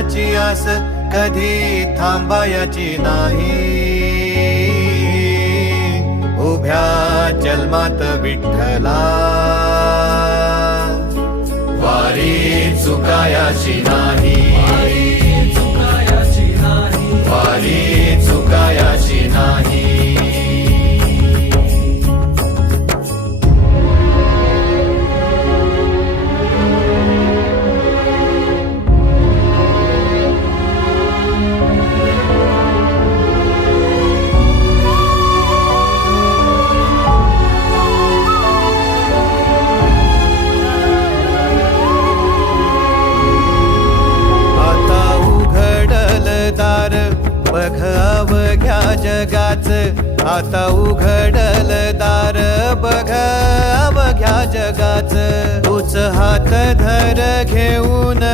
देवाची आस कधी थांबायची नाही. उभ्या जन्मात विठ्ठला वारी चुकायाची नाही. वारी चुकायाची नाही. बघ अवघ्या जगाच, आता उघडल दार बघ अवघ्या जगाच. तूच हात धर घेऊन